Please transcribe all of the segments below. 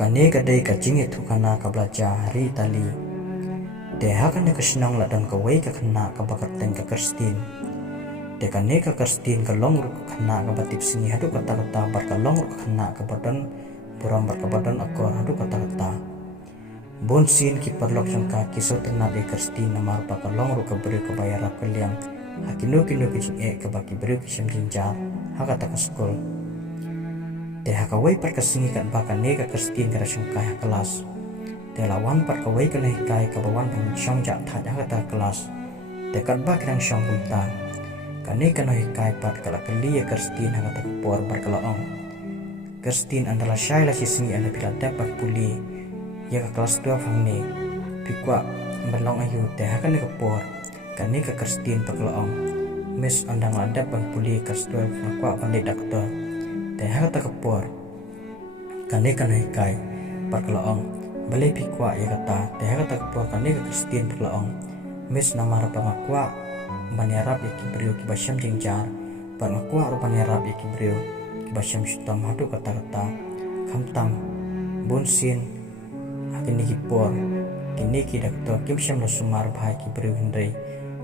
Kane kadai kajing itu kana ka belajar hari tali. Deha kane kesenang la dan kawai ka kena ka bakat dan ka Kristin. De kane ka Kristin ka long ru ka kena ka batip sini hadu kata-kata bar ka long ru ka kena ka badan buram bar ka badan akor hadu kata-kata. Bon sin ki perlok jangka kisau ternak de Kristin namar pa ka long ru ka beri ka bayar ka liang. Hakino kino kicing ka baki beri ka jinjar hakata ka skol. De hakawai par kasingi kan baka ne ka Kristin ka rasangkai ha kelas. De lawan par kawai ka nahi kai ka bawan pan syong jak thaj hakata kelas. De kan bak rang syong kunta. Kane ka nahi kai par kala kali ya Kristin hakata por par kala ong. Kristin andala syai la singi anda bila dapat puli. Ya ka kelas 2 hang ne. Pikwa balong ayu de hakan ka por. Kane ka Kristin par kala ong. Miss andang la dapat puli kelas 12 nakwa pandai doktor. Teha kata kepor kane kanai kai par kelaong balai pikwa ya kata teha kata kepor kane ke Kristin par kelaong mis nama rapa ngakwa banyarap ya kibriu ki basyam jingjar par ngakwa rupa nyarap ya kibriu ki basyam syutam hadu kata-kata kamtam bunsin akin kipor kini ki dakto kim syam lo sumar bahai kibriu hindai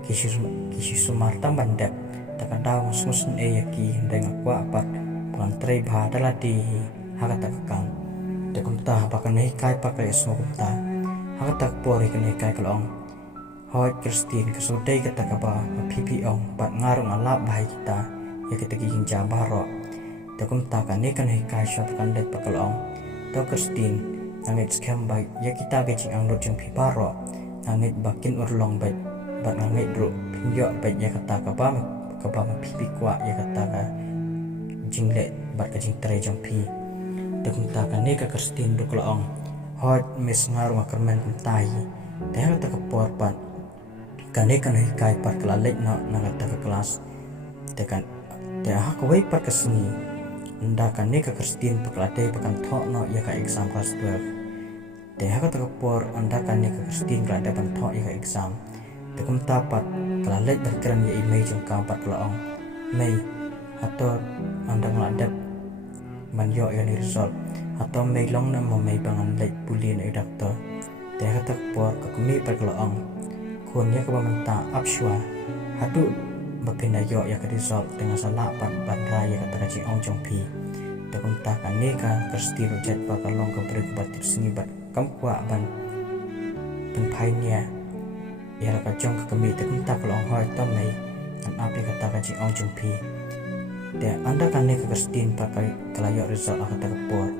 kisi sumar tam bandap takadaw ngusun ya ki hindai ngakwa par Pantrai bahadalah di hakata kakang. De kumta pakai nahi kai pakai semua kumta. Hakata pori kene kai kalong. Hoi Kristin kesudai kata kaba pipi ong pat ngarung alap bahai kita. Ya kita giging jambaro. De kumta kane nahi kai syap kan det pakalong. Do Kristin ngangit skam baik ya kita gejing ang lojeng piparo. Ngangit bakin urlong baik bat ngangit bro pinjok baik ya kata kaba pipi kuat ya kata ka jingle bar ka jing tray jampi de kumta kane ka Kristin du kelaong hot mis ngaru ngakermen kumtai de ta ka por pat kane kan kai par kala lek na ngata ka kelas de kan de ha ka wei par ka sini nda kane ka Kristin pakla de pakan thok no ya ka exam kelas 12 de ha ka ta ka por anda kane ka Kristin kala de pan thok ya ka exam de kumta pat kala lek berkeran ya imei jong ka par kelaong mei atau anda ngeladap manyo yang result atau melong na may bangan late puli na doktor teh katak por kakumi perkelaang kunya ka pamenta apswa hadu bapinayo ya ka result dengan salah pan raya kata kacing ong jong pi dakum ta kaneka Kristin ujat pakalong ka beri batip sini bat kamkwa ban penpainya ya ka jong kakumi dakum ta kalong hoy tomai kan api kata kacing ong jong pi de anda kane ke Kristin pakai kelayak result akata kepor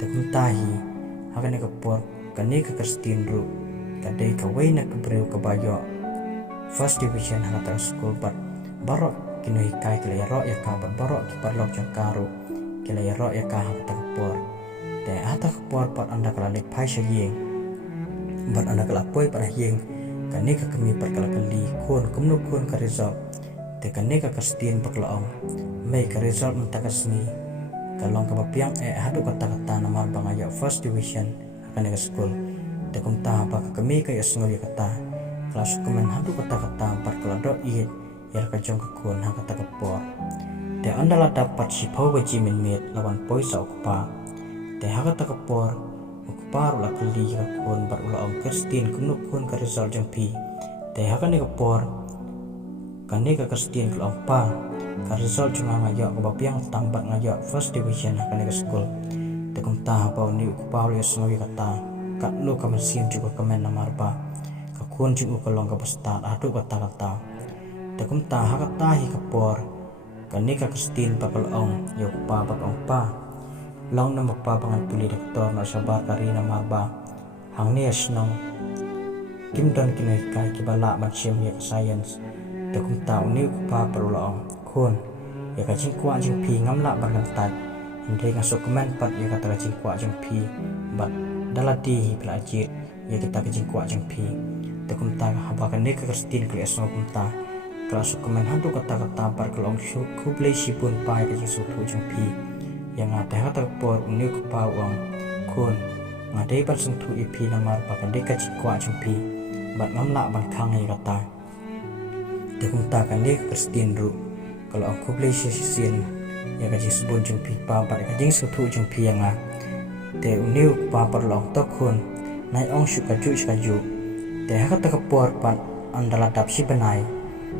de kumtahi akane kepor kane ke Kristin ru kadai kawai nak kebreu kebayo first division akata school but barok kini kai kelayaro ya ka barok ki parlok jangkaru kelayaro ya ka akata kepor de ata kepor pat anda kalalik pai syayeng bat anda kalapoi para yeng kane ke kemi perkalakali kun kumnu kun ka result de kane ke Kristin paklaong may ka result mentaka sini kalong kapapiang hadu kata-kata namar bangaya first division akan ke school de kumta pa kami kay asngol kata kelas kumen hadu kata-kata par kelado iit yar ka jong kun ha kata kapor de andala dapat si pau baji min lawan poi sa ukpa de ha kata kapor ukpa ula kali ka kun bar ula ong Kristin kun ka result jong pi de ha kan kapor kane ka Kristin kelong pa ka result cuma ngayak kebapiang tambat ngayak first division akan ke school tekum tahap ni ukpau ya semua kata kat lu ka mesin juga kemen namar ba ka kun jing ukalong ka bestar adu kata-kata tekum tahap kata hi kapor kane ka Kristin pakal ong ya ukpa pakong pa long na magpa pangan puli doktor na sabar kari namar ba hang ni asnong kimdon kinai kai kibala macam ya science tekum tau ni ukpa perulong kun ya ka jingkwa jing pi ngamla barang tat hindai ngasuk kemen pat ya kata jingkwa jing pi bat dalati pelajir ya kita ke jingkwa jing pi tekum ta habakan ne ke Kristin ke esno kumta kelas kemen hadu kata-kata par kelong ku play sipun pai ke jing jing pi yang ada kata por uni ku pawang kun ngadai par sentu ipi namar pakan de ke jingkwa jing pi bat ngamla ban khang ya kata tekum ta kan de Kristin ru kalau aku beli sisin ya kaji sebun jumpi pa pada kaji setu jumpi yang te uniu pa perlong tokun nai ong syukaju te haka takapor pan andala dapsi benai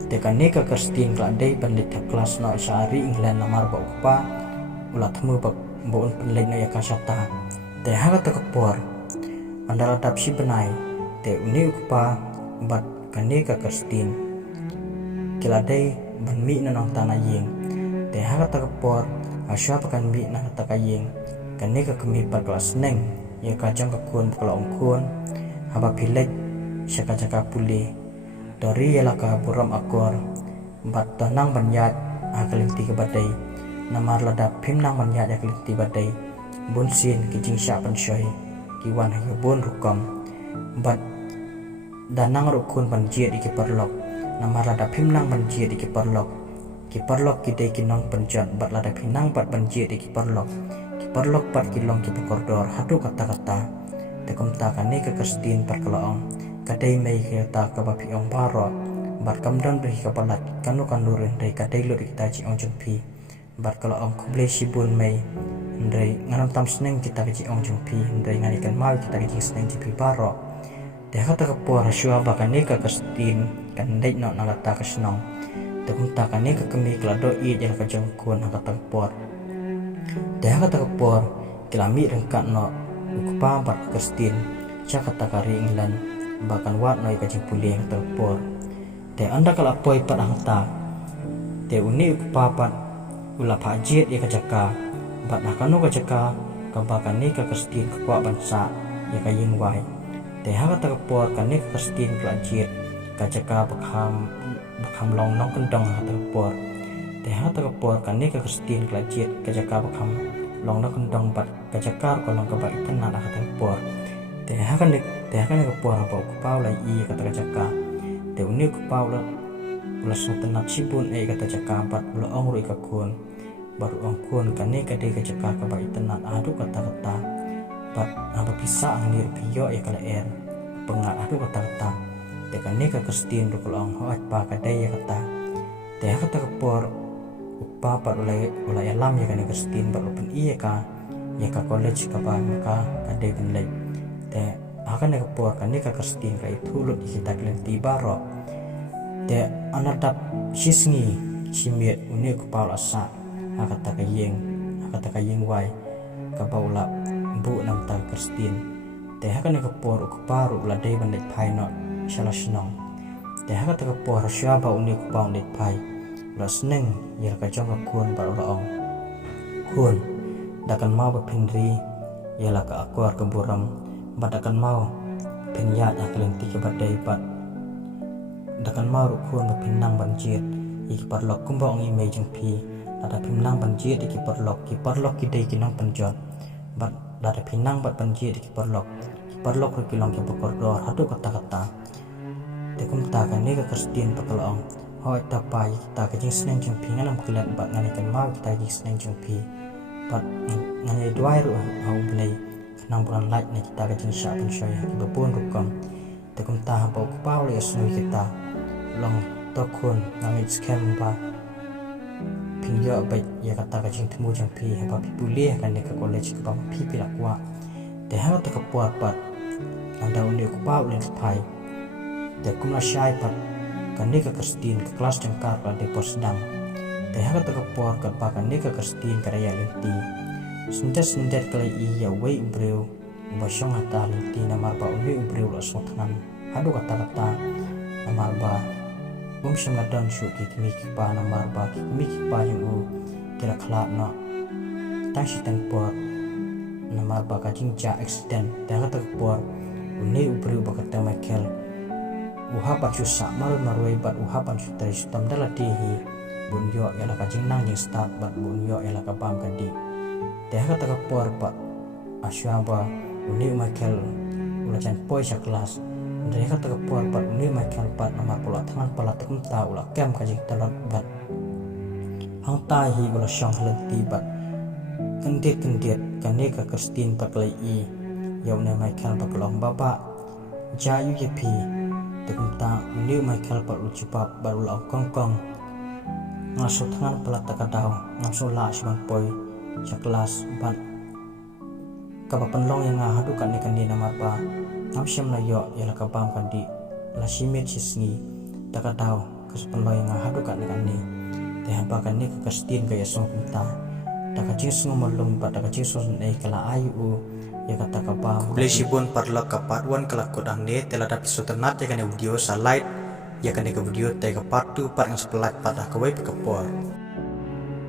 te kaneka kerstin kladei pandit kelas no syari England namar ba upa ulat mu bak boon penlai no yakasata te haka takapor andala dapsi benai te uniu pa bat kaneka kerstin kiladei banmi nanong tanah yeng te haka takapor asya pakan mi na takayeng kaneka kemi par kelas neng ya kajang kakun kalau ongkun haba pilek syaka pulih dari yalaka buram akor bat tonang banyat akalinti ke badai namar lada pimnang banyat akalinti badai bunsin kijing syapan syoy kiwan hayo bun rukam bat danang rukun banjir iki perlok namar lada pimnang banjir iki perlok kidai kinong penjat bat lada pinang bat banjir iki perlok bat kilong ki pekordor hadu kata-kata tekum takane ke kerstin perkelaong kadai mei kereta ke bapi ong baro bat kamdan beri kapalat kanu kandurin dari kadai lu kita ci ong jengpi bat kalau ong kublai sibun mei dari nganam tam seneng kita ke ci ong jengpi dari nganikan mau kita ke ci seneng jipi baro deh kata kepuar syua bakane ke kerstin kan dai no nagata ke senong tekum takane ke kemi kelado i jel ke jengkun kata kepuar deh kata kepuar kilami rengkat no ukupa bat kerstin cakata kari England bahkan wat noi kajing pulih terpor te anda kala poi pat hangta te uni papat ula pajit ya kajaka bat nakanu kajaka kabakan ni ka kerstin kwa bansa ya kaying wai te haka terpor kani ka kerstin pelajit kajaka bakham long nong kendong haka terpor te haka terpor kani ka kerstin pelajit kajaka bakham long nong kendong bat kajaka kolong kabaitan na haka terpor te haka ke puara bau kupau lai i kata kajaka te uni kupau la ula song tenat sibun kata jaka bat ula ong ru ikakun baru ong kun kane kade kajaka ka bai tenat adu kata-kata bat apa bisa anglir piyo kala pengat adu kata-kata te kane ka kerstin ru kolong hoat pa kade kata te kata ke puar upa pat ula alam kane kerstin bat open ka college ka ba maka kade benlai te akan nakapur kan ka kerstin ka itulot kita kelenti baro te anadap sisngi simit uni kupal asa akata kayeng wai ka baula bu nam ta kerstin te akan nakapur kuparu la dei bandai painot shalasnong te akan nakapur syaba uni kupal dei pai la sneng yer ka jong kun bar ong kun dakan mau bepindri yala ka akuar keburam badakan mau penyat kelenti ke badai bat dakan mau rukun bepinang banjir iki parlok kumba ong imei jengpi ada pinang banjir iki parlok kidai kinang penjot bat ada pinang bat banjir iki parlok rukilong ke pekordor hadu kata-kata tekum takan ni ke kerstin pekelong hoi tapai kita ke jing seneng jengpi nganam kelat bat nganikan mau kita jing seneng jengpi bat nganai duai ru hau belai nang bulan light na kita kajing sya pun syai bepun rukam tekum ta bau kupau le snu kita long tokun ngit scam ba pinyo bai ya kata kajing temu jang pi ba pi pulih kan ke college ke ba pi lakwa te ha ta kapuat pat anda undi kupau le pai tekum na syai pat kan ke kerstin ke kelas jangkar ka de posdang te ha ta kapuat ka ba kan ke kerstin karaya lenti sendet kali iya wei ubreu basyong hata linti namar ba umi ubreu la sotangan hadu kata-kata namar ba syam ladan syu kimi pa namar ba kimi pa yung kira khala na tashi tempor namar ba kajing ja accident daga terpor uni ubreu ba kata Michael uha pa chusa marwei bat uha pa chutai sutam dala dihi bunyo yala kajing nang jing start bat bunyo yala ka bam kadi teh kata kapor pak asyaba uni Michael ulajan poi sa kelas dari kata kapor pak uni Michael pat nomor pula tangan pala tekum ta ula kem kajing telot bat hang tahi ula syang halenti bat kendir kane ka kerstin pat lai i ya uni Michael pat long baba jayu yepi tekum ta uni Michael pat ucipap baru ula kongkong ngasuh tangan pala takadau ngasuh la syang poi sa kelas bat kapapanlong yang ngahadu kan ni namarpa ngamsyam na yo yala kabam kan di la shimit sisngi takataw kasapanlong yang ngahadu kan ni tehamba kan ni kakastin kaya song kumta takacing sungumulong pa takacing son ay kala ayu ya kata kabam blesibon parla kapatwan kalakot ang ni tela dapat suternat ya kan video sa light ya kan ke video tega part 2 parang sepelat pada kawai kapor